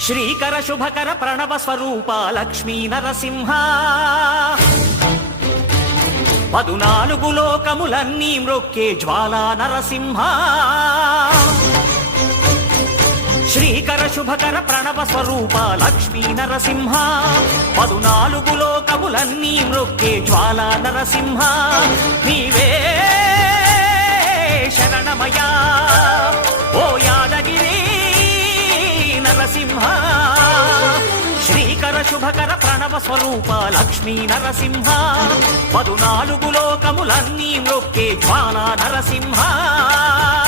శ్రీకర శుభకర ప్రణవ స్వరూప లక్ష్మీ నరసింహ 14 లోకములన్నీ మ్రొక్కే జ్వాలా నరసింహ శ్రీకర శుభకర ప్రణవ స్వరూప లక్ష్మీ నరసింహ 14 లోకములన్నీ మ్రొక్కే జ్వాలా నరసింహ నీవే శరణమయా ఓ యాదగిరి నరసింహ శ్రీకర శుభకర ప్రణవ స్వరూప లక్ష్మీ నరసింహ 14 లోకములన్నీ మ్రొక్కే జ్వాలా నరసింహ